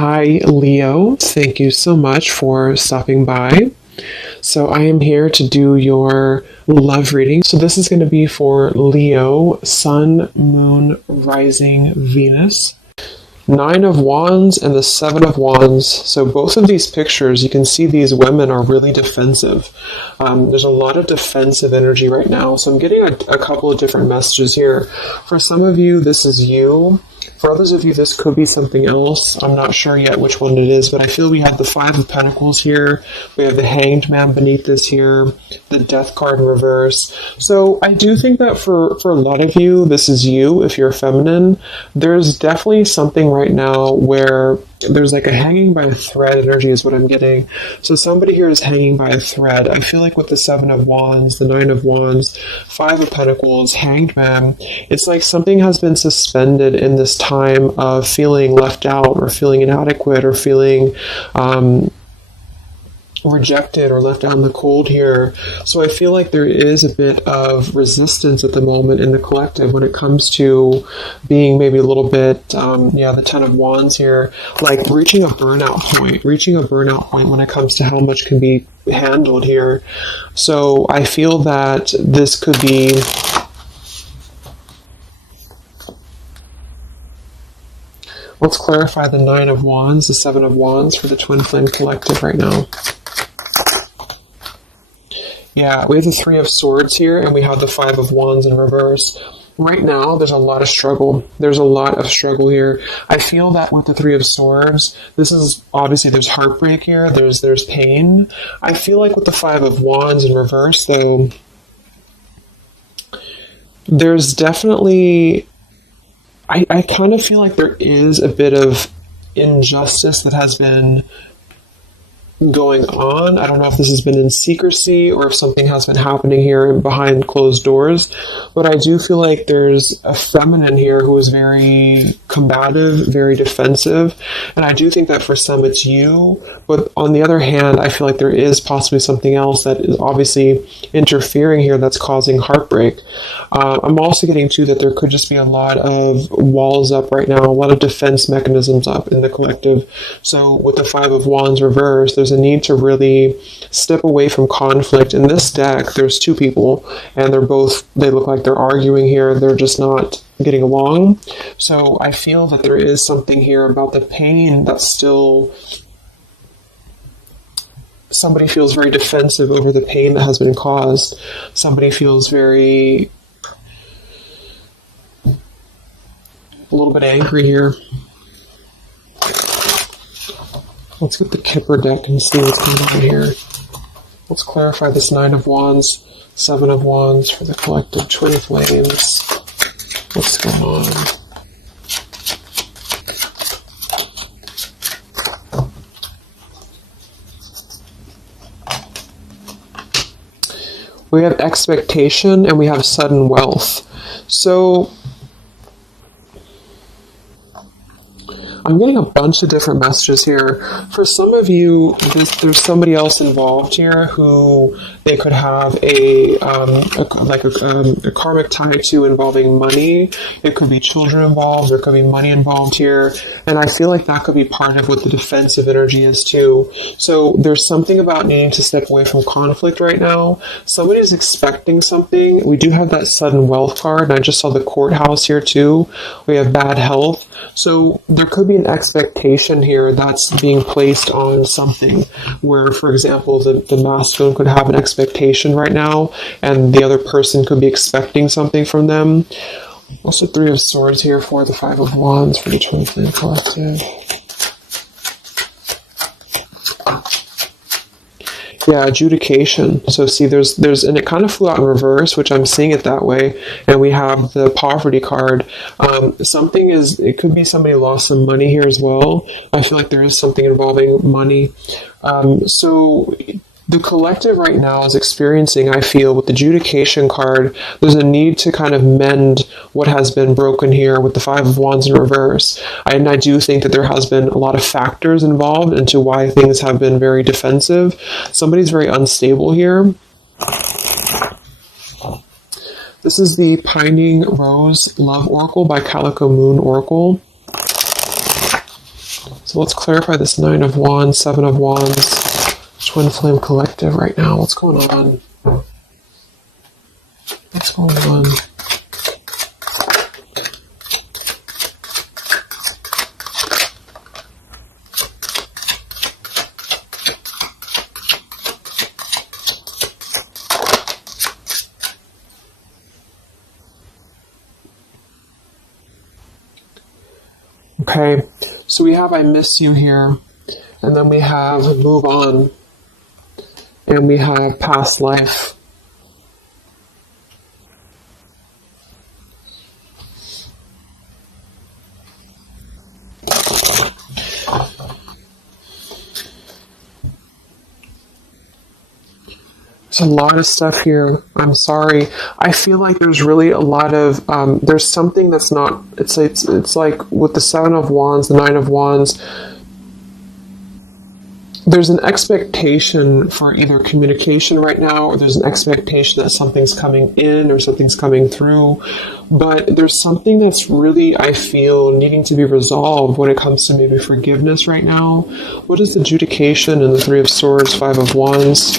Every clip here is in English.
Hi, Leo. Thank you so much for stopping by. So, I am here to do your love reading. So, this is going to be for Leo, Sun, Moon, Rising, Venus. Nine of Wands and the Seven of Wands. So both of these pictures, you can see these women are really defensive. There's a lot of defensive energy right now. So I'm getting a couple of different messages here. For some of you, this is you. For others of you, this could be something else. I'm not sure yet which one it is, but I feel we have the Five of Pentacles here. We have the Hanged Man beneath this here, the Death card in reverse. So I do think that for a lot of you, this is you, if you're feminine. There's definitely something right now where there's like a hanging by a thread energy is what I'm getting. So somebody here is hanging by a thread. I feel like with the Seven of Wands, the Nine of Wands, Five of Pentacles, Hanged Man, it's like something has been suspended in this time of feeling left out or feeling inadequate or feeling rejected or left out in the cold here. So I feel like there is a bit of resistance at the moment in the collective when it comes to being maybe a little bit, the Ten of Wands here, like reaching a burnout point when it comes to how much can be handled here. So I feel that this could be let's clarify the Nine of Wands, the Seven of Wands for the Twin Flame Collective right now. Yeah, we have the Three of Swords here, and we have the Five of Wands in reverse. Right now, there's a lot of struggle. There's a lot of struggle here. I feel that with the Three of Swords, this is, obviously, there's heartbreak here, there's pain. I feel like with the Five of Wands in reverse, though, there's definitely, I kind of feel like there is a bit of injustice that has been going on. I don't know if this has been in secrecy or if something has been happening here behind closed doors, but I do feel like there's a feminine here who is very combative, very defensive, and I do think that for some it's you, but on the other hand, I feel like there is possibly something else that is obviously interfering here that's causing heartbreak. I'm also getting too that there could just be a lot of walls up right now, a lot of defense mechanisms up in the collective. So with the Five of Wands reversed, there's a need to really step away from conflict. In this deck, there's two people, and they look like they're arguing here. They're just not getting along. So I feel that there is something here about the pain that's still... Somebody feels very defensive over the pain that has been caused. Somebody feels a little bit angry here. Let's get the Kipper deck and see what's going on here. Let's clarify this Nine of Wands, Seven of Wands for the collective Twin Flames. What's going on? We have expectation and we have sudden wealth. So I'm getting a bunch of different messages here. For some of you, there's somebody else involved here who they could have a karmic tie to involving money. It could be children involved. There could be money involved here. And I feel like that could be part of what the defensive energy is too. So there's something about needing to step away from conflict right now. Somebody's expecting something. We do have that sudden wealth card. And I just saw the courthouse here too. We have bad health. So there could be an expectation here that's being placed on something where, for example, the masculine could have an expectation right now and the other person could be expecting something from them. Also, Three of Swords here for the Five of Wands for the Twin Flame Collective. Yeah, adjudication. So see, there's, and it kind of flew out in reverse, which I'm seeing it that way. And we have the poverty card. It could be somebody lost some money here as well. I feel like there is something involving money. So the collective right now is experiencing, I feel, with the adjudication card, there's a need to kind of mend what has been broken here with the Five of Wands in reverse. And I do think that there has been a lot of factors involved into why things have been very defensive. Somebody's very unstable here. This is the Pining Rose Love Oracle by Calico Moon Oracle. So let's clarify this Nine of Wands, Seven of Wands, Twin Flame Collective right now. What's going on? What's going on? Okay, so we have I miss you here, and then we have move on, and we have past life. There's a lot of stuff here. I'm sorry. I feel like there's really a lot of there's something that's not. It's like with the Seven of Wands, the Nine of Wands. There's an expectation for either communication right now, or there's an expectation that something's coming in or something's coming through. But there's something that's really, I feel, needing to be resolved when it comes to maybe forgiveness right now. What is adjudication in the Three of Swords, Five of Wands?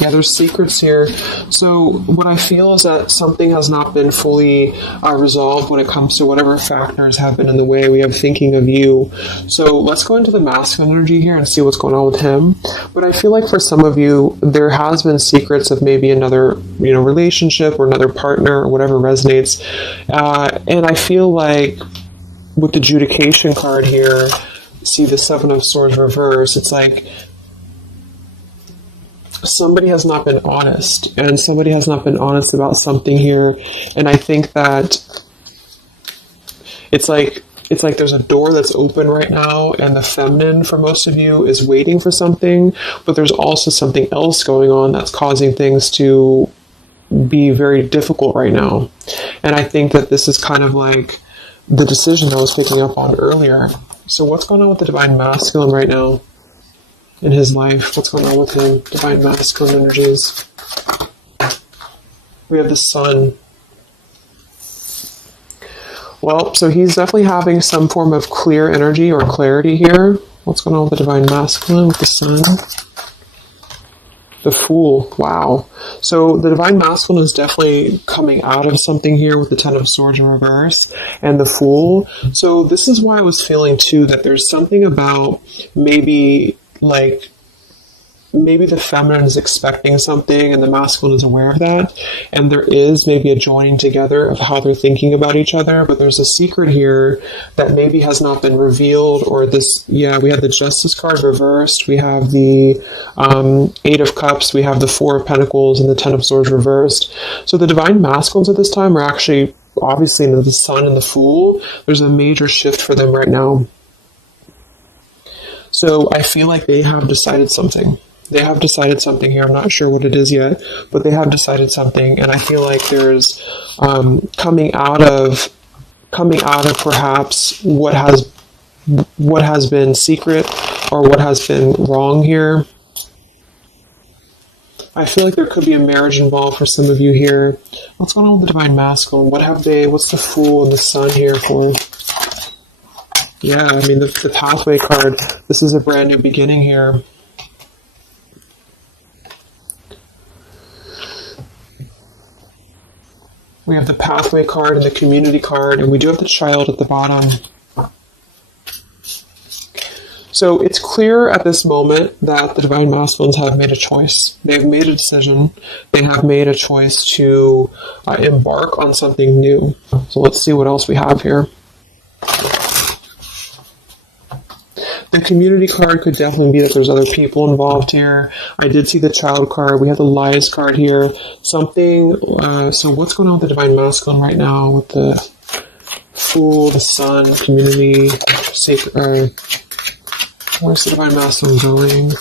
Yeah, there's secrets here. So what I feel is that something has not been fully resolved when it comes to whatever factors have been in the way. We have thinking of you. So let's go into the masculine energy here and see what's going on with him. But I feel like for some of you, there has been secrets of maybe another, relationship or another partner or whatever resonates. And I feel like with the adjudication card here, see the Seven of Swords reverse, it's like somebody has not been honest, and somebody has not been honest about something here. And I think that it's like there's a door that's open right now, and the feminine for most of you is waiting for something, but there's also something else going on that's causing things to be very difficult right now. And I think that this is kind of like the decision I was picking up on earlier. So what's going on with the Divine Masculine right now in his life? What's going on with him? Divine Masculine energies. We have the Sun. Well, so he's definitely having some form of clear energy or clarity here. What's going on with the Divine Masculine with the Sun? The Fool. Wow. So the Divine Masculine is definitely coming out of something here with the Ten of Swords in reverse and the Fool. So this is why I was feeling too that there's something about maybe the feminine is expecting something and the masculine is aware of that, and there is maybe a joining together of how they're thinking about each other, but there's a secret here that maybe has not been revealed. Or this, we have the Justice card reversed, we have the Eight of Cups, we have the Four of Pentacles, and the Ten of Swords reversed. So the Divine Masculines at this time are actually obviously into the Sun and the Fool. There's a major shift for them right now. So I feel like they have decided something. They have decided something here. I'm not sure what it is yet, but they have decided something. And I feel like there's coming out of perhaps what has been secret or what has been wrong here. I feel like there could be a marriage involved for some of you here. What's going on with the Divine Masculine? What's the Fool and the Sun here for? Yeah, I mean, the Pathway card, this is a brand new beginning here. We have the Pathway card and the Community card, and we do have the Child at the bottom. So it's clear at this moment that the Divine Masculines have made a choice. They've made a decision. They have made a choice to embark on something new. So let's see what else we have here. The Community card could definitely be that there's other people involved here. I did see the Child card. We have the Lies card here. Something, so what's going on with the Divine Masculine right now with the Fool, the Sun, Community, Sacred, where's the Divine Masculine going?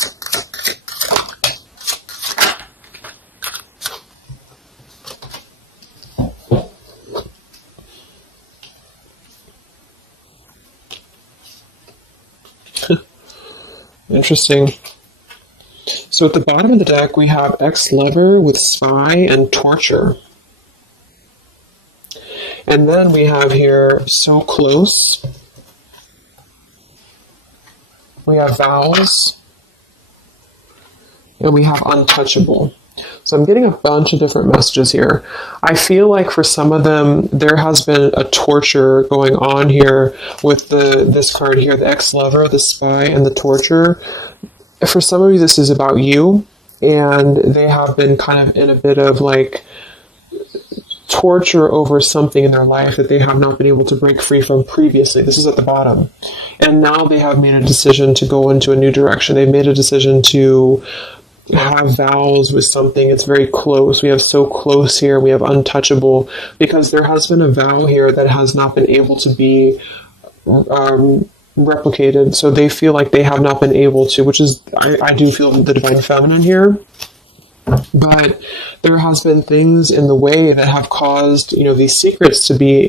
Interesting. So at the bottom of the deck, we have ex-lover with spy and torture. And then we have here so close. We have vows. And we have untouchable. So I'm getting a bunch of different messages here. I feel like for some of them, there has been a torture going on here with this card here, the ex-lover, the spy, and the torture. For some of you, this is about you, and they have been kind of in a bit of like torture over something in their life that they have not been able to break free from previously. This is at the bottom. And now they have made a decision to go into a new direction. They've made a decision to have vows with something. It's very close. We have so close here. We have untouchable, because there has been a vow here that has not been able to be replicated. So they feel like they have not been able to, which is, I do feel the divine feminine here. But there has been things in the way that have caused, these secrets to be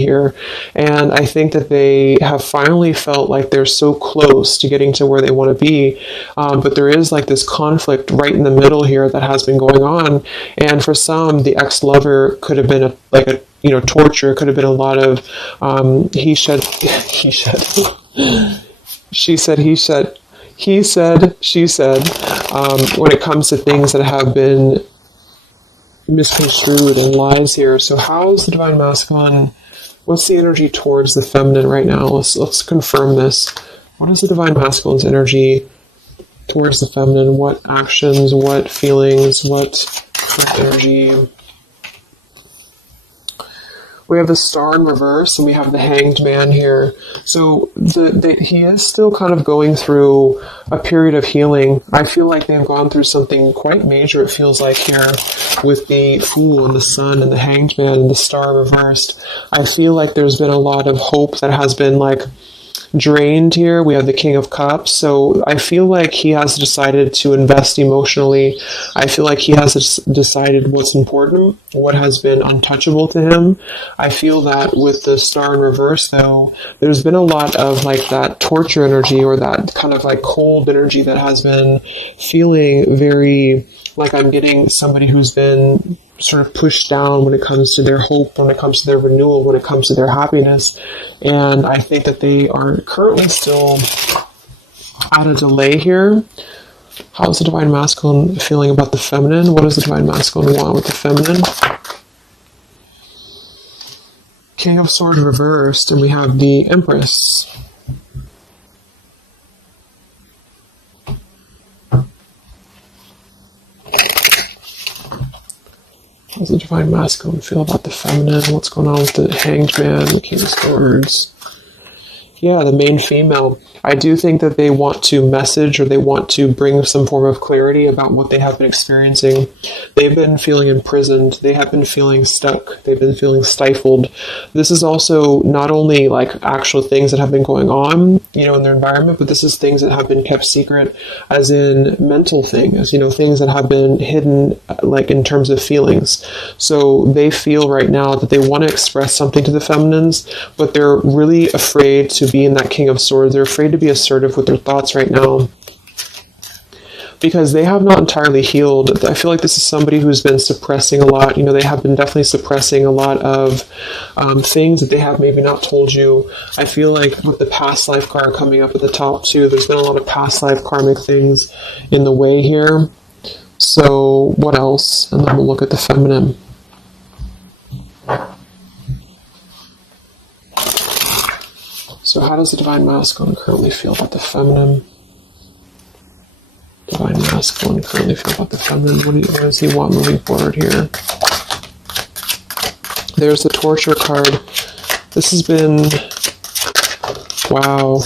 here. And I think that they have finally felt like they're so close to getting to where they want to be. But there is like this conflict right in the middle here that has been going on. And for some, the ex-lover could have been torture. It could have been a lot of he said, she said, he said, he said, she said, when it comes to things that have been misconstrued and lies here. So how is the divine masculine? What's the energy towards the feminine right now? Let's confirm this. What is the divine masculine's energy towards the feminine? What actions, what feelings, what energy? We have the Star in reverse, and we have the Hanged Man here. So he is still kind of going through a period of healing. I feel like they've gone through something quite major, it feels like, here with the Fool and the Sun and the Hanged Man and the Star reversed. I feel like there's been a lot of hope that has been like drained here. We have the King of Cups. So I feel like he has decided to invest emotionally. I feel like he has decided what's important, what has been untouchable to him. I feel that with the Star in reverse, though, there's been a lot of like that torture energy, or that kind of like cold energy that has been feeling very like I'm getting somebody who's been sort of pushed down when it comes to their hope, when it comes to their renewal, when it comes to their happiness. And I think that they are currently still at a delay here. How's the divine masculine feeling about the feminine? What does the divine masculine want with the feminine? King of Swords reversed, and we have the Empress. How does the divine masculine feel about the feminine? What's going on with the Hanged Man, the King of Swords? Yeah, the main female. I do think that they want to message, or they want to bring some form of clarity about what they have been experiencing. They've been feeling imprisoned. They have been feeling stuck. They've been feeling stifled. This is also not only like actual things that have been going on, in their environment, but this is things that have been kept secret, as in mental things, things that have been hidden, like in terms of feelings. So they feel right now that they want to express something to the feminines, but they're really afraid to be in that King of Swords. They're afraid to be assertive with their thoughts right now, because they have not entirely healed. I feel like this is somebody who's been suppressing a lot. They have been definitely suppressing a lot of things that they have maybe not told you. I feel like with the past life card coming up at the top too, there's been a lot of past life karmic things in the way here. So what else? And then we'll look at the feminine. So how does the divine masculine currently feel about the feminine? Divine masculine currently feel about the feminine? What does he want moving forward here? There's the torture card. This has been... wow.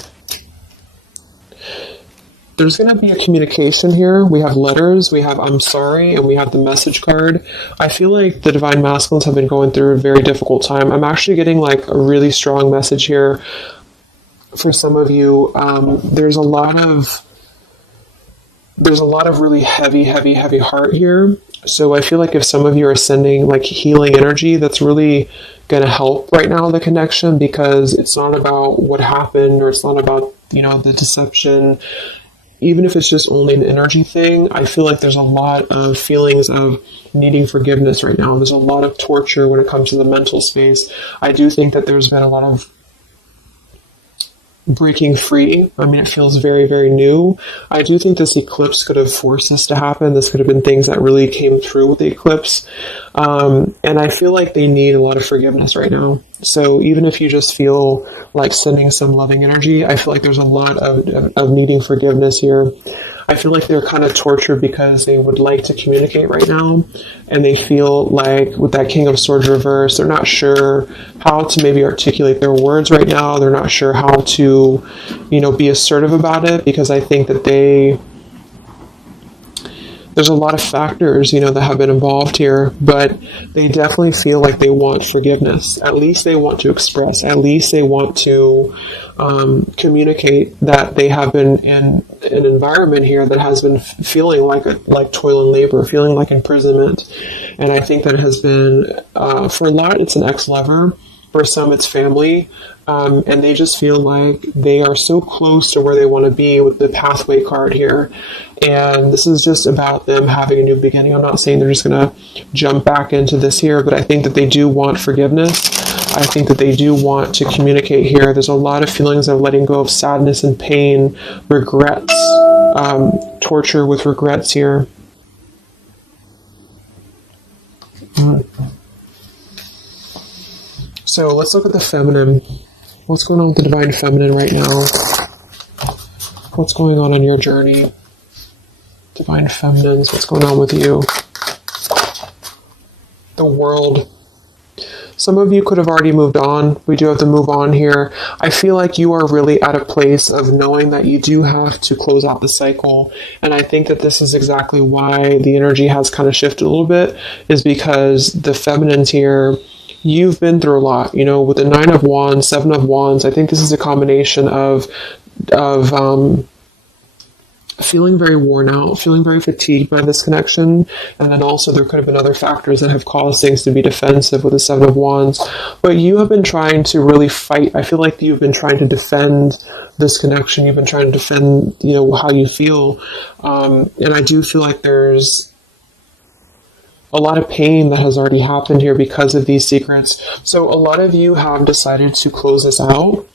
There's going to be a communication here. We have letters, we have I'm sorry, and we have the message card. I feel like the divine masculines have been going through a very difficult time. I'm actually getting like a really strong message here. For some of you, there's a lot of really heavy heart here. So I feel like if some of you are sending like healing energy, that's really going to help right now, the connection, because it's not about what happened, or it's not about, the deception. even if it's just only an energy thing, I feel like there's a lot of feelings of needing forgiveness right now. There's a lot of torture when it comes to the mental space. I do think that there's been a lot of breaking free. I mean, it feels very, very new. I do think this eclipse could have forced this to happen. This could have been things that really came through with the eclipse. And I feel like they need a lot of forgiveness right now. So even if you just feel like sending some loving energy, I feel like there's a lot of needing forgiveness here. I feel like they're kind of tortured because they would like to communicate right now, and they feel like with that King of Swords reverse, they're not sure how to maybe articulate their words right now. They're not sure how to, be assertive about it, because I think that there's a lot of factors, that have been involved here, but they definitely feel like they want forgiveness. At least they want to express. At least they want to communicate that they have been in an environment here that has been feeling like toil and labor, feeling like imprisonment. And I think that it has been, for a lot, it's an ex-lover. For some, it's family. And they just feel like they are so close to where they want to be with the pathway card here. And this is just about them having a new beginning. I'm not saying they're just going to jump back into this here, but I think that they do want forgiveness. I think that they do want to communicate here. There's a lot of feelings of letting go of sadness and pain, regrets, torture with regrets here. So let's look at the feminine. What's going on with the divine feminine right now? What's going on your journey? Divine feminines, what's going on with you? The world. Some of you could have already moved on. We do have to move on here. I feel like you are really at a place of knowing that you do have to close out the cycle. And I think that this is exactly why the energy has kind of shifted a little bit, is because the feminines here, you've been through a lot, with the 9 of Wands, 7 of Wands. I think this is a combination of feeling very worn out, feeling very fatigued by this connection. And then also there could have been other factors that have caused things to be defensive with the 7 of Wands. But you have been trying to really fight. I feel like you've been trying to defend this connection. You've been trying to defend, how you feel. And I do feel like there's a lot of pain that has already happened here because of these secrets. So a lot of you have decided to close this out.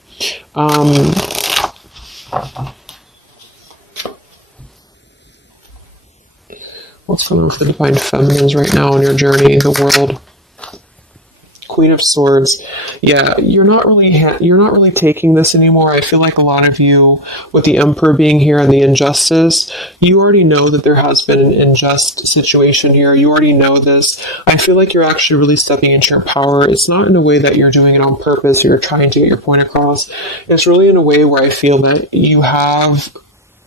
What's going on with the divine feminines right now in your journey, the world? Queen of Swords. Yeah, you're not really taking this anymore. I feel like a lot of you, with the Emperor being here and the injustice, you already know that there has been an unjust situation here. You already know this. I feel like you're actually really stepping into your power. It's not in a way that you're doing it on purpose or you're trying to get your point across. It's really in a way where I feel that you have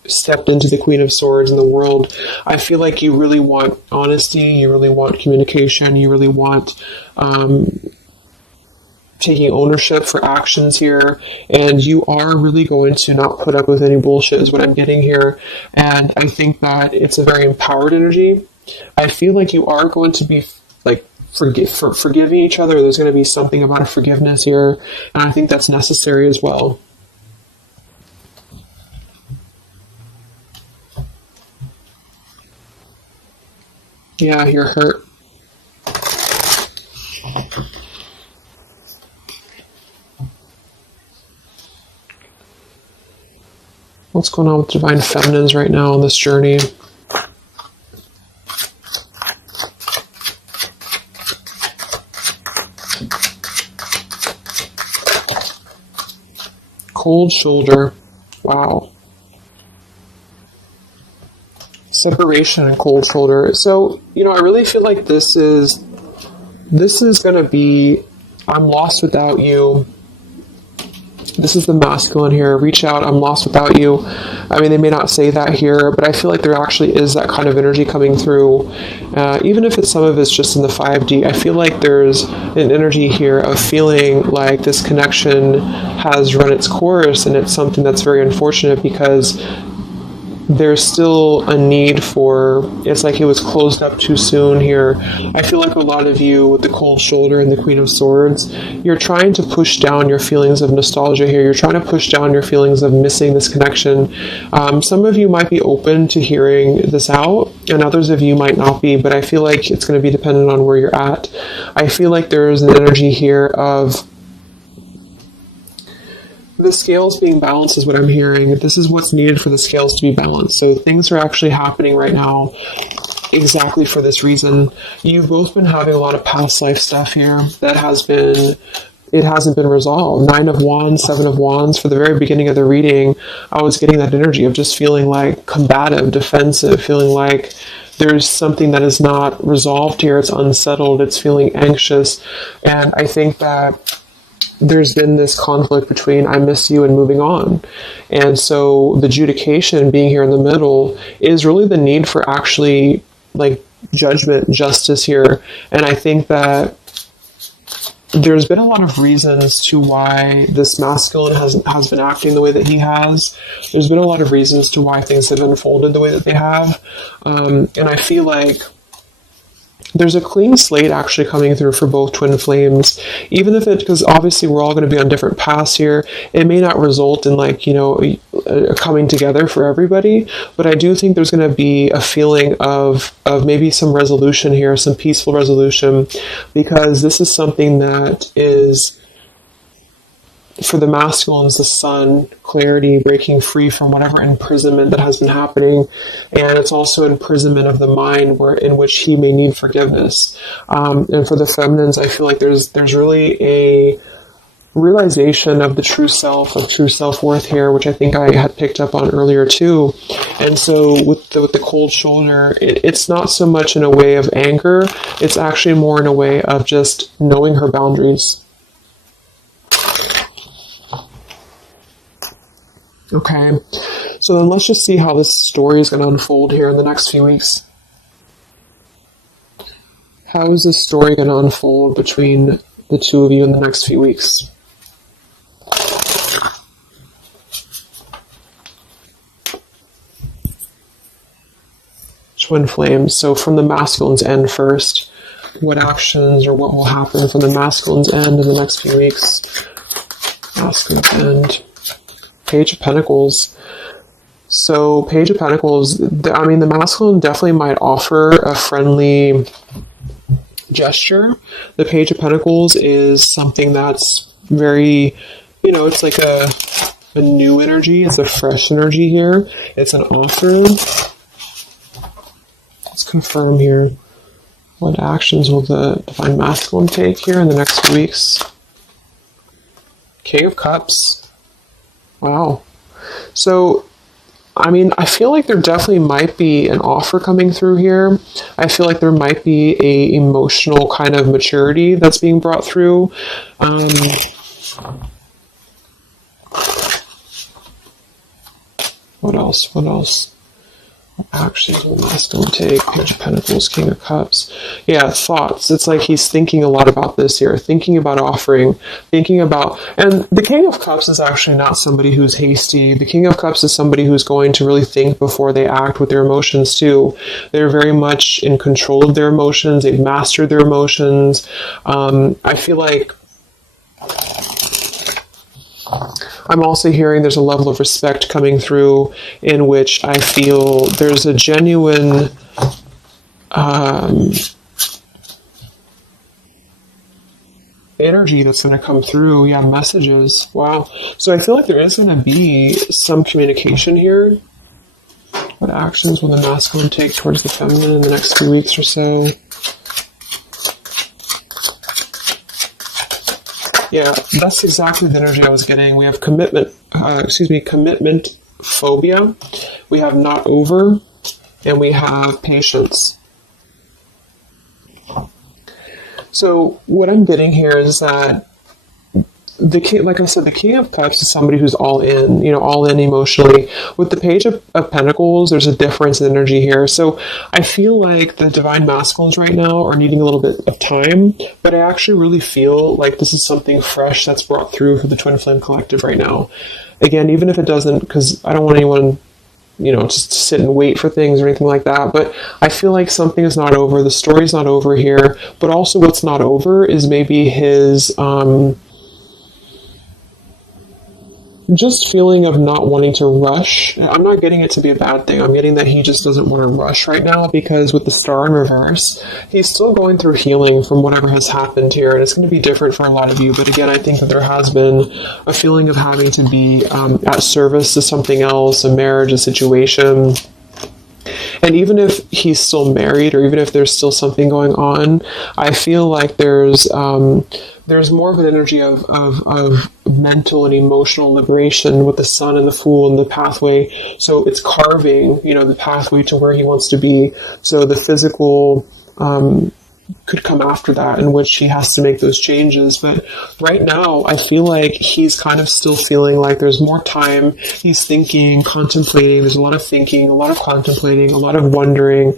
stepped into the Queen of Swords in the world. I feel like you really want honesty, you really want communication, you really want taking ownership for actions here, and you are really going to not put up with any bullshit is what I'm getting here. And I think that it's a very empowered energy. I feel like you are going to be like forgiving each other. There's going to be something about a forgiveness here, and I think that's necessary as well. Yeah, you're hurt. What's going on with divine feminines right now on this journey? Cold shoulder. Wow. Separation and cold shoulder. So, I really feel like this is going to be, I'm lost without you. This is the masculine here. Reach out, I'm lost without you. I mean, they may not say that here, but I feel like there actually is that kind of energy coming through. Even if some of it's just in the 5D, I feel like there's an energy here of feeling like this connection has run its course, and it's something that's very unfortunate because there's still a need for, it's like it was closed up too soon here. I feel like a lot of you with the cold shoulder and the Queen of Swords, you're trying to push down your feelings of nostalgia here. You're trying to push down your feelings of missing this connection. Some of you might be open to hearing this out, and others of you might not be, but I feel like it's going to be dependent on where you're at. I feel like there's an energy here of the scales being balanced is what I'm hearing. This is what's needed for the scales to be balanced. So things are actually happening right now exactly for this reason. You've both been having a lot of past life stuff here that it hasn't been resolved. 9 of Wands, 7 of Wands. For the very beginning of the reading, I was getting that energy of just feeling like combative, defensive, feeling like there's something that is not resolved here. It's unsettled. It's feeling anxious. And I think that there's been this conflict between I miss you and moving on. And so the adjudication being here in the middle is really the need for actually like judgment, justice here. And I think that there's been a lot of reasons to why this masculine has been acting the way that he has. There's been a lot of reasons to why things have unfolded the way that they have. And I feel like there's a clean slate actually coming through for both twin flames, even if because obviously we're all going to be on different paths here. It may not result in like, a coming together for everybody, but I do think there's going to be a feeling of maybe some resolution here, some peaceful resolution, because this is something that is, for the masculines, the sun, clarity, breaking free from whatever imprisonment that has been happening. And it's also imprisonment of the mind in which he may need forgiveness. And for the feminines, I feel like there's really a realization of the true self, of true self-worth here, which I think I had picked up on earlier too. And so with the cold shoulder, it's not so much in a way of anger. It's actually more in a way of just knowing her boundaries. Okay, so then let's just see how this story is going to unfold here in the next few weeks. How is this story going to unfold between the two of you in the next few weeks? Twin flames. So from the masculine's end first, what actions or what will happen from the masculine's end in the next few weeks? Masculine's end. Page of Pentacles. So Page of Pentacles, the masculine definitely might offer a friendly gesture. The Page of Pentacles is something that's very, it's like a new energy. It's a fresh energy here. It's an offer. Let's confirm here. What actions will the Divine Masculine take here in the next few weeks? King of Cups. Wow. So, I feel like there definitely might be an offer coming through here. I feel like there might be a emotional kind of maturity that's being brought through. What else? Actions will the masculine take? Page of Pentacles, King of Cups. Yeah, thoughts. It's like he's thinking a lot about this here, thinking about offering, and the King of Cups is actually not somebody who's hasty. The King of Cups is somebody who's going to really think before they act with their emotions too. They're very much in control of their emotions. They've mastered their emotions. I feel like I'm also hearing there's a level of respect coming through in which I feel there's a genuine energy that's going to come through. Yeah, messages. Wow. So I feel like there is going to be some communication here. What actions will the masculine take towards the feminine in the next few weeks or so? Yeah, that's exactly the energy I was getting. We have commitment phobia. We have not over, and we have patience. So what I'm getting here is that the king, like I said, the King of Cups is somebody who's all in, all in emotionally. With the Page of Pentacles, there's a difference in energy here. So I feel like the Divine Masculines right now are needing a little bit of time, but I actually really feel like this is something fresh that's brought through for the Twin Flame Collective right now. Again, even if it doesn't, because I don't want anyone just sit and wait for things or anything like that. But I feel like something is not over. The story's not over here. But also what's not over is maybe his just feeling of not wanting to rush. I'm not getting it to be a bad thing. I'm getting that he just doesn't want to rush right now, because with the star in reverse, he's still going through healing from whatever has happened here, and it's going to be different for a lot of you. But again, I think that there has been a feeling of having to be at service to something else, a marriage, a situation. And even if he's still married, or even if there's still something going on, I feel like there's more of an energy of mental and emotional liberation with the sun and the fool and the pathway. So it's carving, the pathway to where he wants to be. So the physical could come after that, in which he has to make those changes. But right now, I feel like he's kind of still feeling like there's more time. He's thinking, contemplating. There's a lot of thinking, a lot of contemplating, a lot of wondering.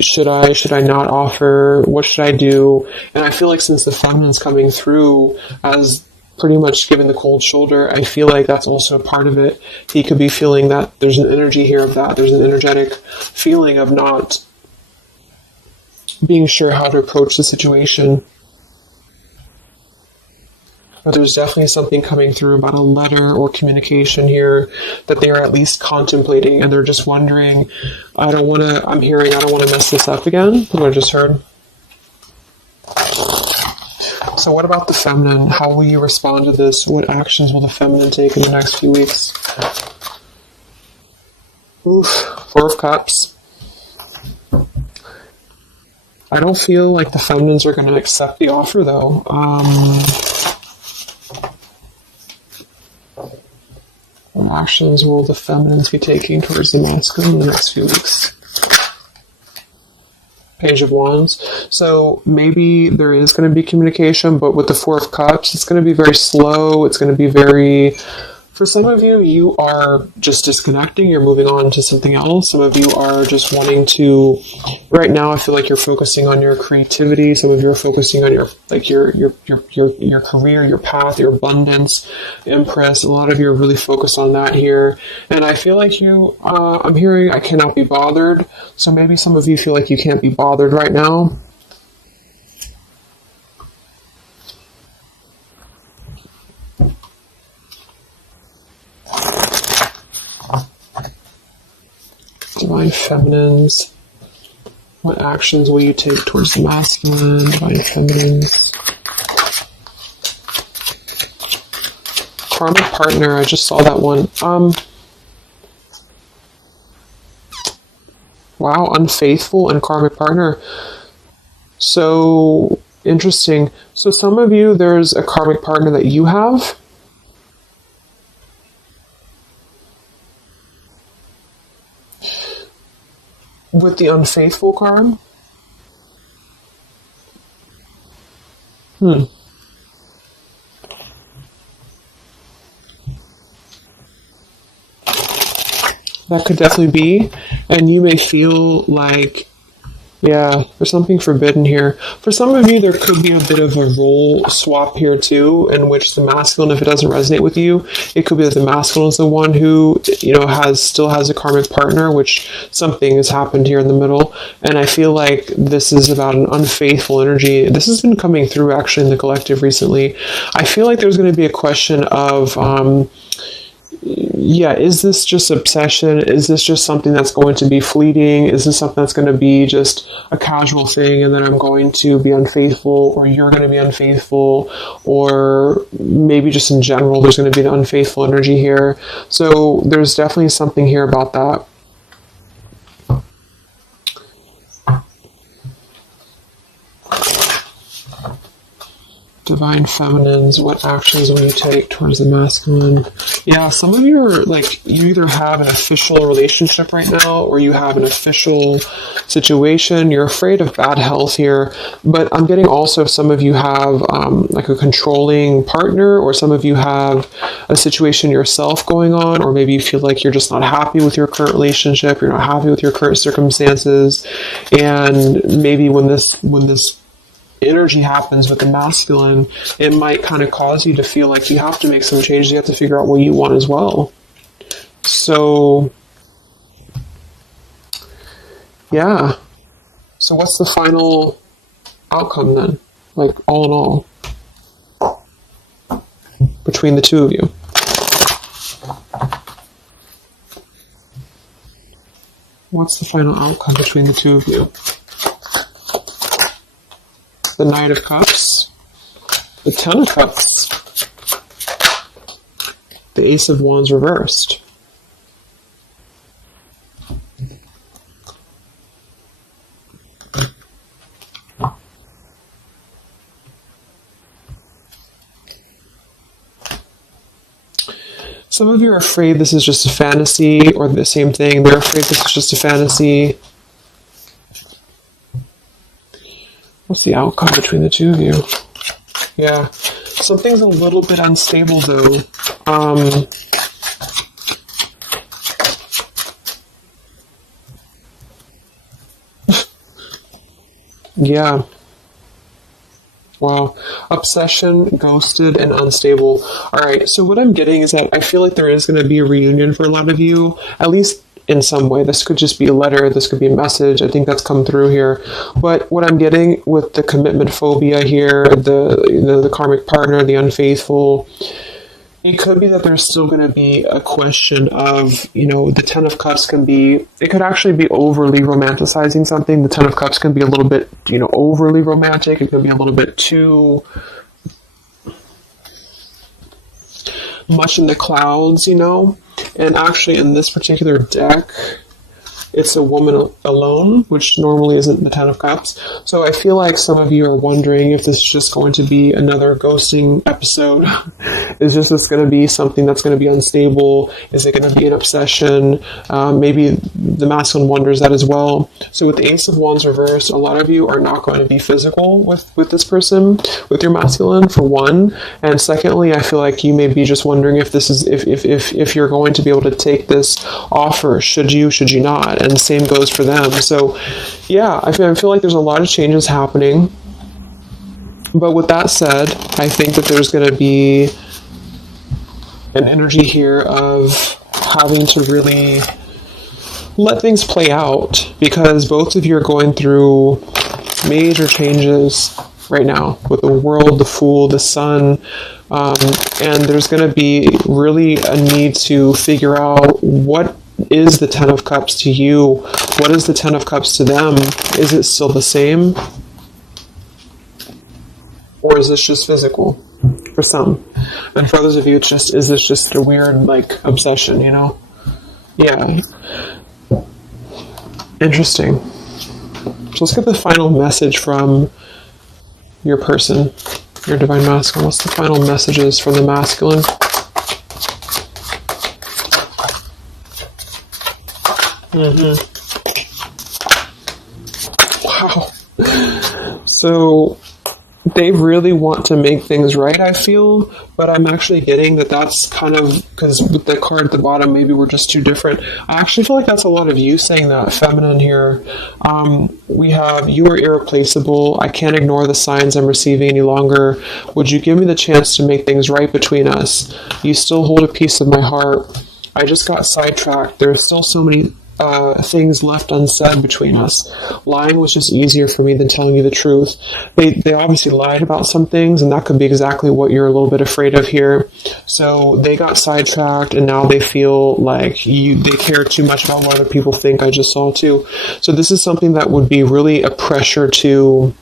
Should I not offer? What should I do? And I feel like since the feminine's coming through as pretty much given the cold shoulder, I feel like that's also a part of it. He could be feeling that there's an energy here of that. There's an energetic feeling of not being sure how to approach the situation. But there's definitely something coming through about a letter or communication here that they are at least contemplating, and they're just wondering, I don't want to mess this up again, what I just heard. So what about the feminine? How will you respond to this? What actions will the feminine take in the next few weeks? Oof, Four of Cups. I don't feel like the feminines are going to accept the offer, though. What actions will the feminines be taking towards the masculine in the next few weeks? Page of Wands. So maybe there is going to be communication, but with the Four of Cups, it's going to be very slow. It's going to be very... For some of you, you are just disconnecting. You're moving on to something else. Some of you are just wanting to... Right now, I feel like you're focusing on your creativity. Some of you are focusing on your career, your path, your abundance, Empress. A lot of you are really focused on that here. And I feel like I'm hearing I cannot be bothered. So maybe some of you feel like you can't be bothered right now. Divine Feminines. What actions will you take towards the masculine? Divine Feminines. Karmic partner. I just saw that one. Wow, unfaithful and karmic partner. So interesting. So some of you, there's a karmic partner that you have. With the unfaithful card? That could definitely be. And you may feel like, yeah, there's something forbidden here. For some of you, there could be a bit of a role swap here too, in which the masculine, if it doesn't resonate with you, it could be that the masculine is the one who, still has a karmic partner, which something has happened here in the middle. And I feel like this is about an unfaithful energy. This has been coming through actually in the collective recently. I feel like there's going to be a question of, is this just obsession? Is this just something that's going to be fleeting? Is this something that's going to be just a casual thing, and then I'm going to be unfaithful, or you're going to be unfaithful, or maybe just in general there's going to be an unfaithful energy here. So there's definitely something here about that. Divine Feminines, what actions will you take towards the masculine? Yeah, some of you are like, you either have an official relationship right now, or you have an official situation. You're afraid of bad health here, but I'm getting also some of you have like a controlling partner, or some of you have a situation yourself going on, or maybe you feel like you're just not happy with your current relationship, you're not happy with your current circumstances, and maybe when this energy happens with the masculine, it might kind of cause you to feel like you have to make some changes. You have to figure out what you want as well. So Yeah. So what's the final outcome then? Like, all in all, between the two of you? What's the final outcome between the two of you? The Knight of Cups, the Ten of Cups, the Ace of Wands reversed. Some of you are afraid this is just a fantasy, or the same thing, they're afraid this is just a fantasy. What's the outcome between the two of you? Yeah, something's a little bit unstable though. Yeah. Wow. Obsession, ghosted, and unstable. Alright, so what I'm getting is that I feel like there is going to be a reunion for a lot of you, at least in some way. This could just be a letter, this could be a message. I think that's come through here. But what I'm getting with the commitment phobia here, the karmic partner, the unfaithful, it could be that there's still going to be a question of, the Ten of Cups it could actually be overly romanticizing something. The Ten of Cups can be a little bit, overly romantic. It can be a little bit too much in the clouds, And actually in this particular deck, it's a woman alone, which normally isn't the Ten of Cups. So I feel like some of you are wondering if this is just going to be another ghosting episode. Is this going to be something that's going to be unstable? Is it going to be an obsession? Maybe the masculine wonders that as well. So with the Ace of Wands reversed, a lot of you are not going to be physical with this person, with your masculine, for one. And secondly, I feel like you may be just wondering if this is if you're going to be able to take this offer. Should you not? And the same goes for them. So yeah, I feel like there's a lot of changes happening. But with that said, I think that there's going to be an energy here of having to really let things play out, because both of you are going through major changes right now with the World, the Fool, the Sun, and there's going to be really a need to figure out what is the Ten of Cups to you, what is the Ten of Cups to them. Is it still the same, or is this just physical for some? And for others of you, is this just a weird, obsession, Yeah. Interesting. So let's get the final message from your person, your divine masculine. What's the final messages from the masculine? Wow. So they really want to make things right, I feel, but I'm actually getting that's kind of, because with the card at the bottom, maybe we're just too different. I actually feel like that's a lot of you saying that, feminine here. We have, you are irreplaceable. I can't ignore the signs I'm receiving any longer. Would you give me the chance to make things right between us? You still hold a piece of my heart. I just got sidetracked. There are still so many things left unsaid between us. Lying was just easier for me than telling you the truth. They obviously lied about some things, and that could be exactly what you're a little bit afraid of here. So they got sidetracked, and now they feel like they care too much about what other people think. I just saw too. So this is something that would be really a pressure to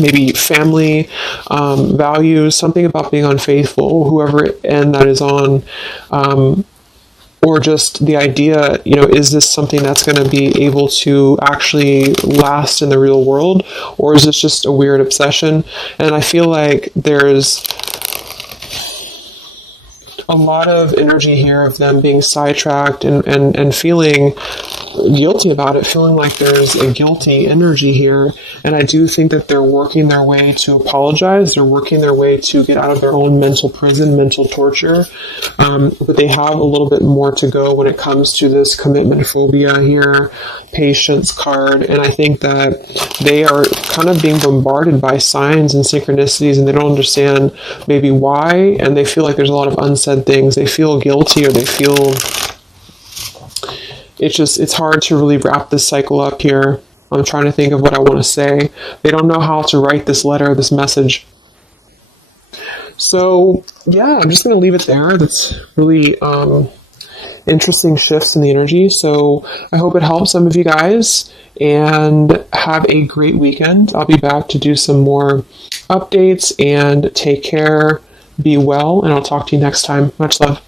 maybe family, values, something about being unfaithful, whoever end that is on, or just the idea, is this something that's going to be able to actually last in the real world, or is this just a weird obsession? And I feel like there's a lot of energy here of them being sidetracked and feeling guilty about it, feeling like there's a guilty energy here. And I do think that they're working their way to apologize. They're working their way to get out of their own mental prison, mental torture. But they have a little bit more to go when it comes to this commitment phobia here, patience card. And I think that they are kind of being bombarded by signs and synchronicities, and they don't understand maybe why. And they feel like there's a lot of unsaid things. They feel guilty, or they feel it's hard to really wrap this cycle up here. I'm trying to think of what I want to say. They don't know how to write this letter, this message. So yeah, I'm just going to leave it there. That's really interesting shifts in the energy. So I hope it helps some of you guys, and have a great weekend. I'll be back to do some more updates, and take care, be well, and I'll talk to you next time. Much love.